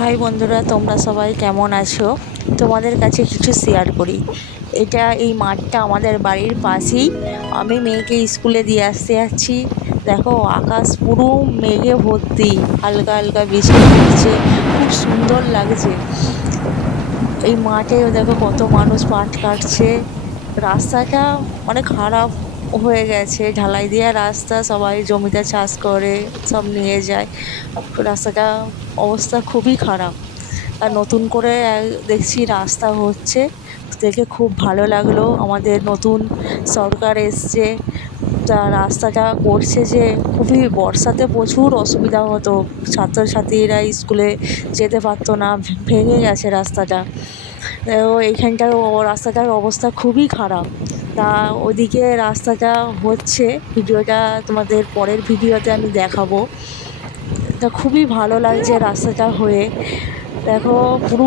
High বন্ধুরা, তোমরা সবাই কেমন আছো? তোমাদের কাছে কিছু শেয়ার করি। এই মাঠটা আমাদের বাড়ির পাশেই। আমি মেয়েকে স্কুলে দিয়ে আসতে যাচ্ছি। দেখো, আকাশ পুরো মেঘে ভর্তি, হালকা হালকা বৃষ্টি পড়ছে, খুব সুন্দর লাগছে। এই মাঠেও দেখো কত মানুষ পাট কাটছে। রাস্তাটা খারাপ হয়ে গেছে, ঢালাই দেওয়া রাস্তা, সবাই জমিতে চাষ করে সব নিয়ে যায়। রাস্তাটা অবস্থা খুবই খারাপ। আর নতুন করে দেখছি রাস্তা হচ্ছে, দেখে খুব ভালো লাগলো। আমাদের নতুন সরকার এসছে, তা রাস্তাটা করছে যে খুবই, বর্ষাতে প্রচুর অসুবিধা হতো, ছাত্রছাত্রীরা স্কুলে যেতে পারতো না, ভেঙে গেছে রাস্তাটা। এইখানটার রাস্তাটার অবস্থা খুবই খারাপ। তা ওদিকে রাস্তাটা হচ্ছে, ভিডিওটা তোমাদের পরের ভিডিওতে আমি দেখাবো। তা খুবই ভালো লাগছে রাস্তাটা হয়ে। দেখো পুরো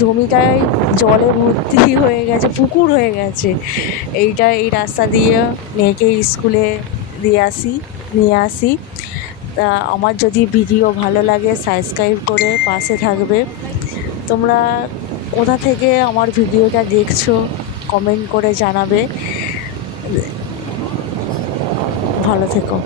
জমিটায় জলে ভর্তি হয়ে গেছে, পুকুর হয়ে গেছে। এই রাস্তা দিয়ে মেয়েকে স্কুলে নিয়ে আসি। তা আমার যদি ভিডিও ভালো লাগে সাবস্ক্রাইব করে পাশে থাকবে। তোমরা কোথা থেকে আমার ভিডিওটা দেখছো কমেন্ট করে জানাবে। ভালো থেকো।